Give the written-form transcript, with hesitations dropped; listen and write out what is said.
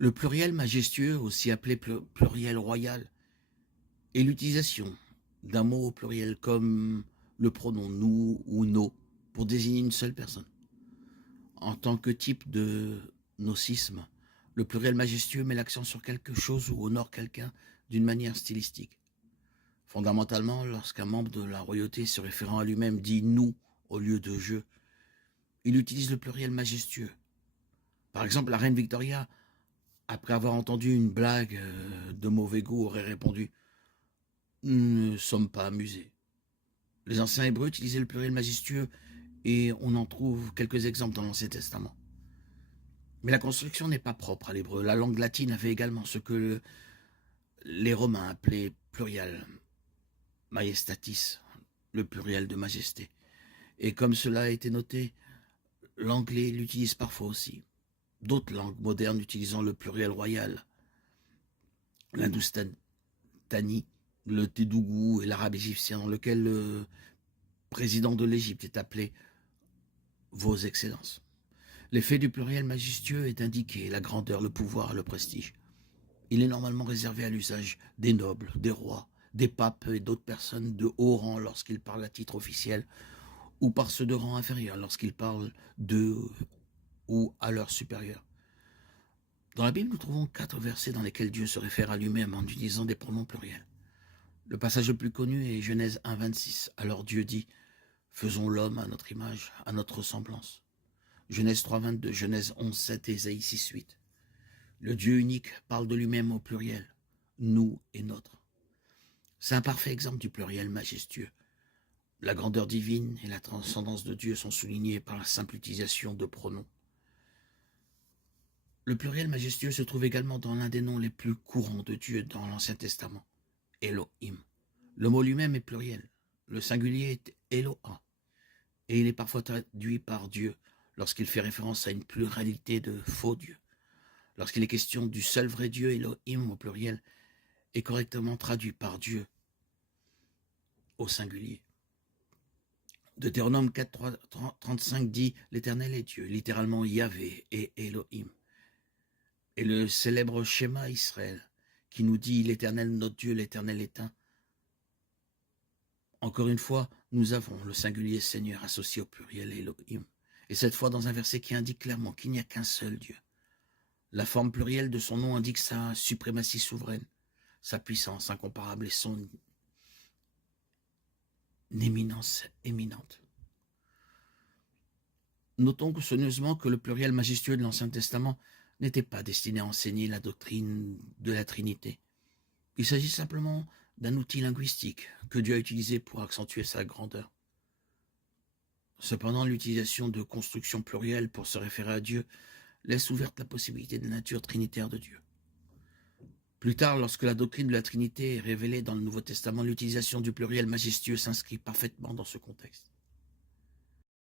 Le pluriel majestueux, aussi appelé pluriel royal, est l'utilisation d'un mot au pluriel comme le pronom nous ou nos pour désigner une seule personne. En tant que type de nocisme, le pluriel majestueux met l'accent sur quelque chose ou honore quelqu'un d'une manière stylistique. Fondamentalement, lorsqu'un membre de la royauté se référant à lui-même dit nous au lieu de je, il utilise le pluriel majestueux. Par exemple, la reine Victoria, après avoir entendu une blague de mauvais goût, aurait répondu nous ne sommes pas amusés. Les anciens Hébreux utilisaient le pluriel majestueux et on en trouve quelques exemples dans l'Ancien Testament. Mais la construction n'est pas propre à l'hébreu. La langue latine avait également ce que les Romains appelaient pluriel majestatis, le pluriel de majesté. Et comme cela a été noté, l'anglais l'utilise parfois aussi. D'autres langues modernes utilisant le pluriel royal, l'hindoustani, le tédougou et l'arabe égyptien, dans lequel le président de l'Égypte est appelé Vos Excellences. L'effet du pluriel majestueux est d'indiquer la grandeur, le pouvoir et le prestige. Il est normalement réservé à l'usage des nobles, des rois, des papes et d'autres personnes de haut rang lorsqu'ils parlent à titre officiel, ou par ceux de rang inférieur lorsqu'ils parlent d'eux ou à leurs supérieurs. Dans la Bible, nous trouvons 4 versets dans lesquels Dieu se réfère à lui-même en utilisant des pronoms pluriels. Le passage le plus connu est Genèse 1, 26. Alors Dieu dit, faisons l'homme à notre image, à notre ressemblance. Genèse 3, 22, Genèse 11, 7 et Ésaïe 6, 8. Le Dieu unique parle de lui-même au pluriel, nous et notre. C'est un parfait exemple du pluriel majestueux. La grandeur divine et la transcendance de Dieu sont soulignées par la simple utilisation de pronoms. Le pluriel majestueux se trouve également dans l'un des noms les plus courants de Dieu dans l'Ancien Testament, Elohim. Le mot lui-même est pluriel. Le singulier est Eloah. Et il est parfois traduit par Dieu lorsqu'il fait référence à une pluralité de faux dieux. Lorsqu'il est question du seul vrai Dieu, Elohim au pluriel, est correctement traduit par Dieu au singulier. Deutéronome 4, 35 dit « L'Éternel est Dieu », littéralement Yahvé et Elohim. Et le célèbre schéma Israël qui nous dit « L'Éternel notre Dieu, l'Éternel est un ». Encore une fois, nous avons le singulier Seigneur associé au pluriel Elohim. Et cette fois dans un verset qui indique clairement qu'il n'y a qu'un seul Dieu. La forme plurielle de son nom indique sa suprématie souveraine, sa puissance incomparable et son éminence éminente. Notons soigneusement que le pluriel majestueux de l'Ancien Testament n'était pas destiné à enseigner la doctrine de la Trinité. Il s'agit simplement d'un outil linguistique que Dieu a utilisé pour accentuer sa grandeur. Cependant, l'utilisation de constructions plurielles pour se référer à Dieu laisse ouverte la possibilité de la nature trinitaire de Dieu. Plus tard, lorsque la doctrine de la Trinité est révélée dans le Nouveau Testament, l'utilisation du pluriel majestueux s'inscrit parfaitement dans ce contexte.